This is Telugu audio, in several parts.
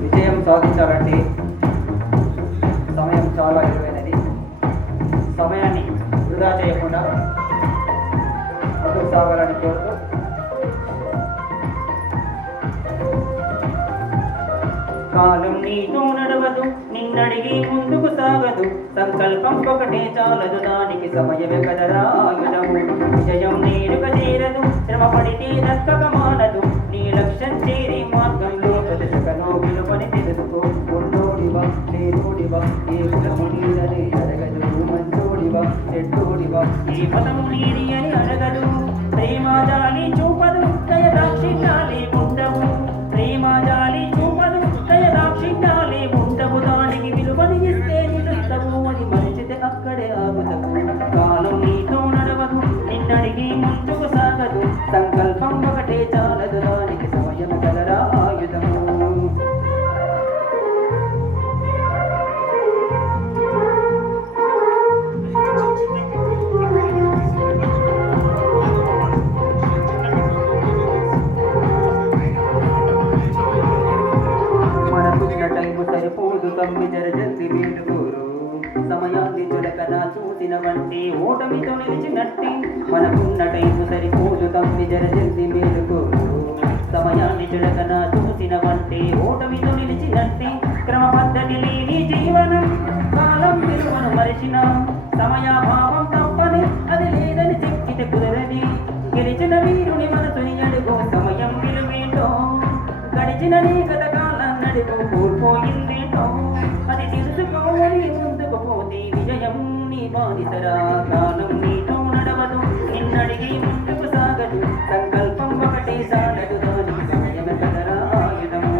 విజయం సాధించాలంటే సమయం చాలా విలువైనది. సమయాన్ని వృధా చేయకుండా ముందుకు సాగాలని కోరుతూ కాలం నీతో నడవదు, నిన్నడిగి ముందుకు సాగదు, సంకల్పం ఒకటే చాలదు, దానికి సమయమే కదరా ఆయుధము. విజయం నేరుగా చేరదు, శ్రమ పడితే దక్కక మానదు, నీ లక్ష్యం చేరే మార్గంలో ప్రదర్శకను విలువని తెలుసుకో. ఉన్నోడివా లేనోడివా, ఏ కులము నీదని అడగదు, మంచోడివా చెడ్డోడివా, ఏ మతము నీది అని అడగదు. ప్రేమ జాలి చూపదు, దయ దాక్షిణ్యాలే ఉండవు, ప్రేమ జాలి చూపదు, దయ దాక్షిణ్యాలే ఉండవు, దానికి విలువని ఇస్తే నిలుస్తావు, అది మరిచితే అక్కడే ఆగుతావు. కాలం నీతో నడవదు, నిన్నడిగి ముందుకు సాగదు, సంకల్పం ఒకటే చాలదు, దానికి సమయం కలరా ఆయుధము. టైము సరిపోదు, తమ్మి జరజల్ది వేడుకోరు, సమయాన్ని చులకన చూసిన వంటి ఓటమితో నిలిచినట్టి. మనకున్న టైము సరిపోదు, తమ్మి జరజల్ది వేడుకోరు, సమయాన్ని చులకన చూసిన వంటి ఓటమితో నిలిచినట్టి. క్రమ పద్ధతి లేని జీవనం, కాలం విలువను మరిచిన, సమయాభావం తప్పని అది లేదని చెక్కితే కుదరది. గెలిచిన వీరుని మనసుని అడుగు, సమయం విలువేంటో, గడిచిన నీ గతకాలం నడుపు కోల్పోయిందేటో, అది తెలుసుకోవాలి. ముందుకు పోతే విజయం నీ బాధితరా. కాలం నీతో నడవదు, నిన్నడిగి ముందుకు సాగదు, సంకల్పం ఒకటే సాగదు, దానికి సమయం కదరా ఆయుధము.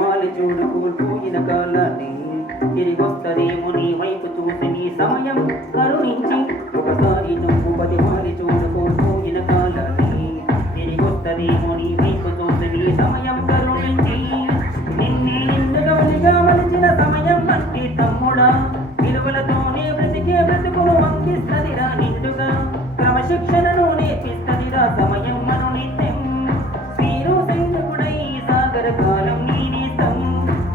మాలి చూడు కోల్పోయిన కాలాన్ని, తిరిగొస్తదేమో నీ వైపు చూసి నీ సమయం కరుణించి. ఒకసారి నువ్వు మాలి చూడు కోల్పోయిన కాలాన్ని, తిరిగొస్తదేమో నీ వైపు చూసి నీ సమయం కరుణించి. నిన్నే నిండుగా ఒలిగా మలిచిన సమయం అంటే తమ్ముడా, విలువలతోనే బ్రతికే బ్రతుకును అందిస్తదిరా నిండుగా, క్రమశిక్షణను నేర్పిస్తదిరా సమయం మను నిత్యం. వీరు సైనికుడై సాగర కాలం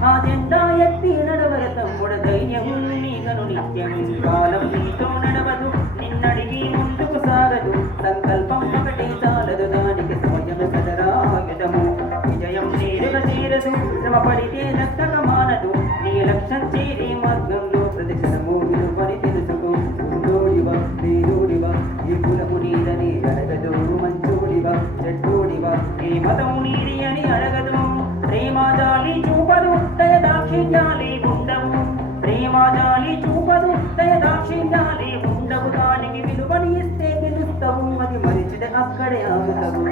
ఆ జెండా ఎత్తి నడవర తమ్ముడ ధైర్యం నీగను నిత్యం. కాలం నీతో నడవదు, నిన్నడిగి ముందుకు సాగదు, సంకల్పం ఒకటే చాలదు, దానికి సమయం కదరా ఆయుధము. విజయం నేరుగా చేరదు, శ్రమ పడితే దక్కక మానదు, నీ లక్ష్యం చేరే మార్గంలో ప్రదక్షిణము విలువని తెలుసుకో. ఉన్నోడివా లేనోడివా, ఈ కులము నీదని అడగదు, మంచోడివా చెడ్డోడివా, ఏ మతము నీది అని అడగదు. ప్రేమ జాలి చూపదు, దయ దాక్షిణ్యాలే ఉండవు, ప్రేమ జాలి చూపదు, దయ దాక్షిణ్యాలే ఉండవు, దానికి విలువని ఇస్తే గెలుస్తావు, అది మరిచితే అక్కడే ఆగుతావు.